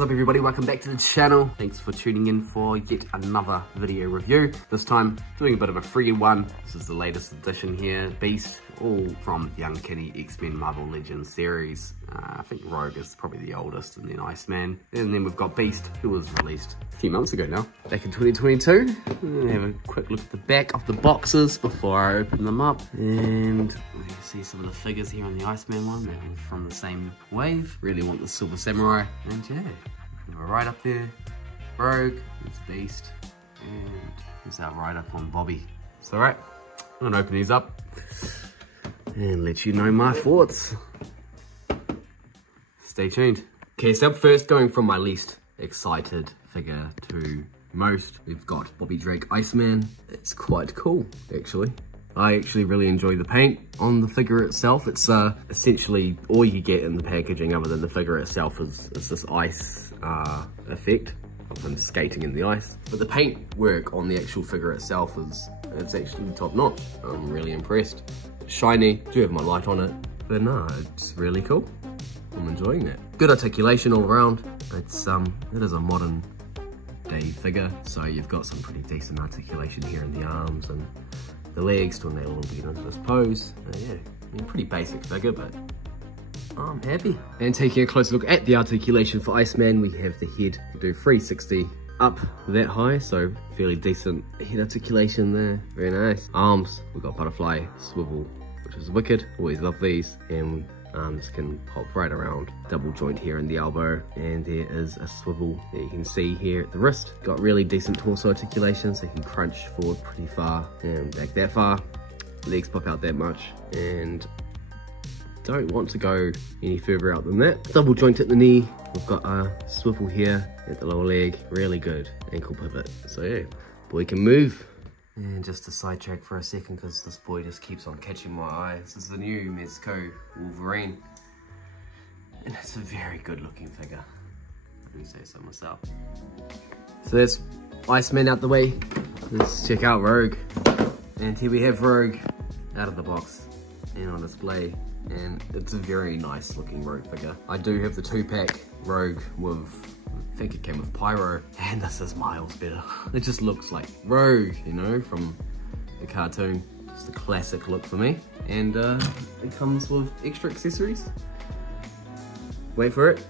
What's up everybody, welcome back to the channel. Thanks for tuning in for yet another video review. This time doing a bit of a free one. This is the latest edition here, Beast, all from the Uncanny X-Men Marvel Legends series. I think Rogue is probably the oldest, and then Iceman. And then we've got Beast, who was released a few months ago now, back in 2022. Have a quick look at the back of the boxes before I open them up. And you can see some of the figures here on the Iceman one, they're all from the same wave. Really want the Silver Samurai. And yeah, right up there, Rogue, there's Beast, and there's our right up on Bobby. So right, I'm gonna open these up and let you know my thoughts. Stay tuned. Okay, so up first, going from my least excited figure to most, we've got Bobby Drake Iceman. It's quite cool, actually. I actually really enjoy the paint on the figure itself. It's essentially all you get in the packaging other than the figure itself is this ice effect of him skating in the ice. But the paint work on the actual figure itself it's actually top notch. I'm really impressed. Shiny, do have my light on it, but no, it's really cool. I'm enjoying that. Good articulation all around. It is a modern day figure, so you've got some pretty decent articulation here in the arms and the legs to enable them to get into this pose. Yeah, I mean, pretty basic figure, but I'm happy. And taking a closer look at the articulation for Iceman, we have the head do 360 up that high, so fairly decent head articulation there. Very nice. Arms, we've got butterfly swivel, which is wicked. Always love these. And arms can pop right around. Double joint here in the elbow, and there is a swivel that you can see here at the wrist. Got really decent torso articulation, so you can crunch forward pretty far and back that far. Legs pop out that much, and don't want to go any further out than that. Double joint at the knee. We've got a swivel here at the lower leg. Really good ankle pivot. So yeah, boy can move. And just to sidetrack for a second, because this boy just keeps on catching my eye. This is the new Mezco Wolverine. And it's a very good looking figure. Let me say so myself. So that's Iceman out the way. Let's check out Rogue. And here we have Rogue out of the box and on display. And it's a very nice looking Rogue figure. I do have the 2-pack Rogue with, I think it came with Pyro, and this is miles better. It just looks like Rogue, you know, from the cartoon. Just a classic look for me. And it comes with extra accessories. Wait for it.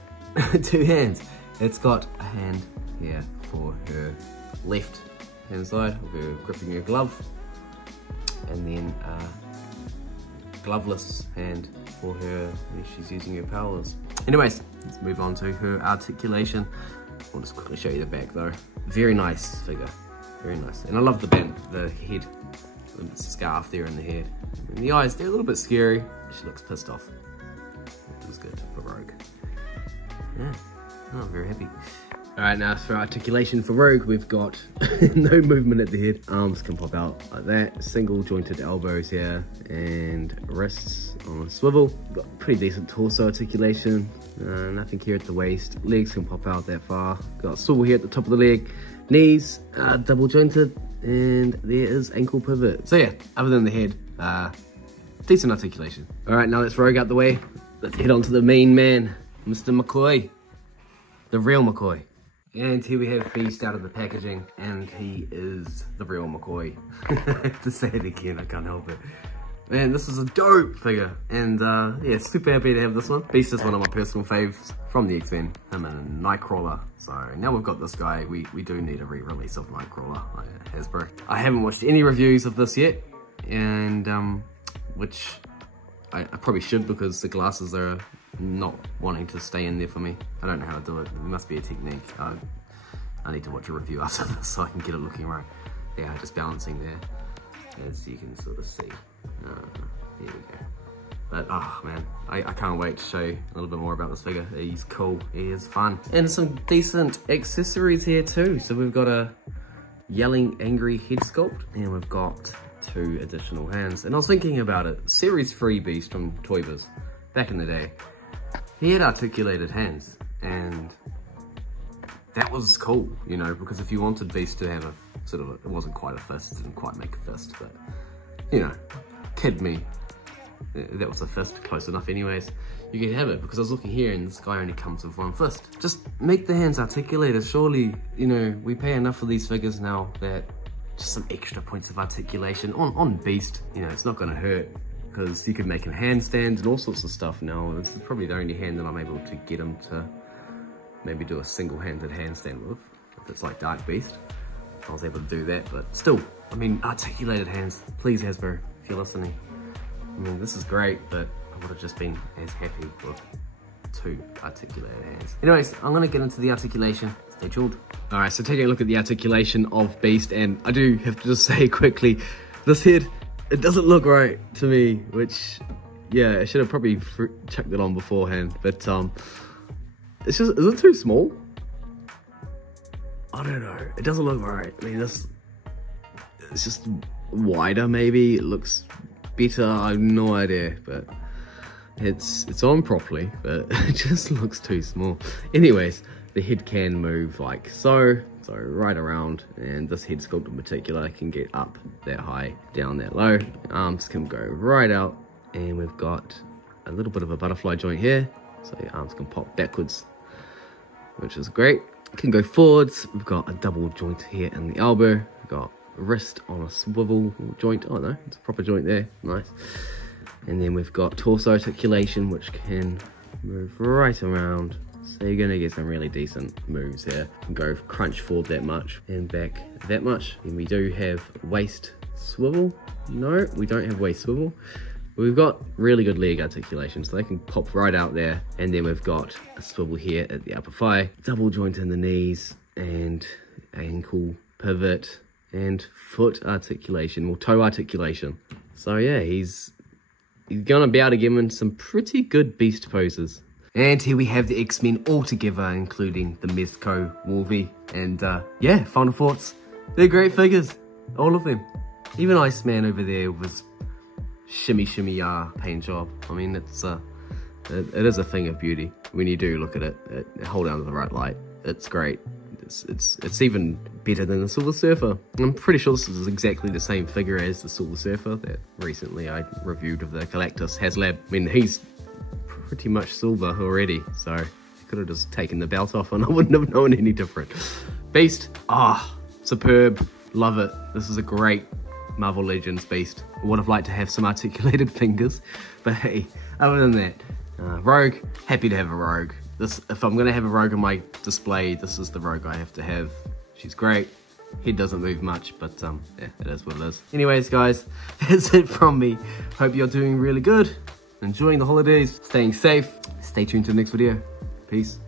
2 hands. It's got a hand here for her left hand side, of her gripping her glove, and then gloveless hand for her when she's using her powers. Anyways, let's move on to her articulation. I'll just quickly show you the back though. Very nice figure, very nice. And I love the band, the head, the scarf there in the head. And the eyes, they're a little bit scary. She looks pissed off. It was good for Rogue. Yeah, oh, I'm very happy. All right, now for articulation for Rogue, we've got no movement at the head. Arms can pop out like that. Single jointed elbows here and wrists on a swivel. Got pretty decent torso articulation. Nothing here at the waist. Legs can pop out that far. Got a swivel here at the top of the leg. Knees are double jointed, and there is ankle pivot. So yeah, other than the head, decent articulation. All right, now let's Rogue out the way. Let's head on to the main man, Mr. McCoy, the real McCoy. And here we have Beast out of the packaging, and he is the real McCoy. I have to say it again, I can't help it. Man, this is a dope figure, and yeah, super happy to have this one. Beast is one of my personal faves from the X-Men, him and Nightcrawler. So now we've got this guy, we do need a re-release of Nightcrawler, Hasbro. I haven't watched any reviews of this yet, and which I probably should, because the glasses are not wanting to stay in there for me. I don't know how to do it. There must be a technique. I need to watch a review after this so I can get it looking right. Yeah, just balancing there, as you can sort of see. There we go. But oh man, I can't wait to show you a little bit more about this figure. He's cool, he is fun. And some decent accessories here too. So we've got a yelling angry head sculpt, and we've got 2 additional hands. And I was thinking about it, Series 3 Beast from Toy Biz, back in the day, he had articulated hands, and that was cool, you know, because if you wanted Beast to have a it wasn't quite a fist, didn't quite make a fist, but you know, kid me that was a fist, close enough anyways. You can have it, because I was looking here and this guy only comes with one fist. Just make the hands articulated. Surely, you know, we pay enough for these figures now that just some extra points of articulation on Beast, you know, it's not gonna hurt, because you can make him handstand and all sorts of stuff now. This is probably the only hand that I'm able to get him to maybe do a single-handed handstand with. If it's like Dark Beast, I was able to do that, but still, I mean, articulated hands. Please, Hasbro, if you're listening. I mean, this is great, but I would have just been as happy with 2 articulated hands. Anyways, I'm gonna get into the articulation. Stay tuned. All right, so taking a look at the articulation of Beast, and I do have to just say quickly, this head, it doesn't look right to me, which, yeah, I should have probably checked it on beforehand, but it's just, is it too small? I don't know, it doesn't look right. I mean, it's just wider maybe, it looks better, I have no idea, but it's on properly, but it just looks too small. Anyways, the head can move like so right around, and this head sculpt in particular can get up that high, down that low. Arms can go right out, and we've got a little bit of a butterfly joint here, so your arms can pop backwards, which is great. Can go forwards. We've got a double joint here in the elbow. We've got wrist on a swivel joint. Oh no, it's a proper joint there, nice. And then we've got torso articulation, which can move right around. So you're gonna get some really decent moves here. You can go crunch forward that much and back that much. And we do have waist swivel. No, we don't have waist swivel. We've got really good leg articulation, so they can pop right out there. And then we've got a swivel here at the upper thigh, double joint in the knees, and ankle pivot, and foot articulation, or toe articulation. So yeah, he's gonna be able to give him some pretty good Beast poses. And here we have the X-Men all together, including the Mezco Wolvie. And yeah, final thoughts. They're great figures, all of them. Even Iceman over there was shimmy paint job. I mean, it is a thing of beauty when you do look at it, hold down to the right light. It's great. It's even better than the Silver Surfer. I'm pretty sure this is exactly the same figure as the Silver Surfer that recently I reviewed of the Galactus HasLab. I mean, he's pretty much silver already, so I could have just taken the belt off and I wouldn't have known any different. Beast, superb, love it. This is a great Marvel Legends Beast. I would have liked to have some articulated fingers, but hey, other than that, Rogue, happy to have a Rogue. If I'm gonna have a Rogue on my display, this is the Rogue I have to have. She's great. Head doesn't move much, but yeah, it is what it is. Anyways, guys, that's it from me. Hope you're doing really good, enjoying the holidays, staying safe. Stay tuned to the next video. Peace.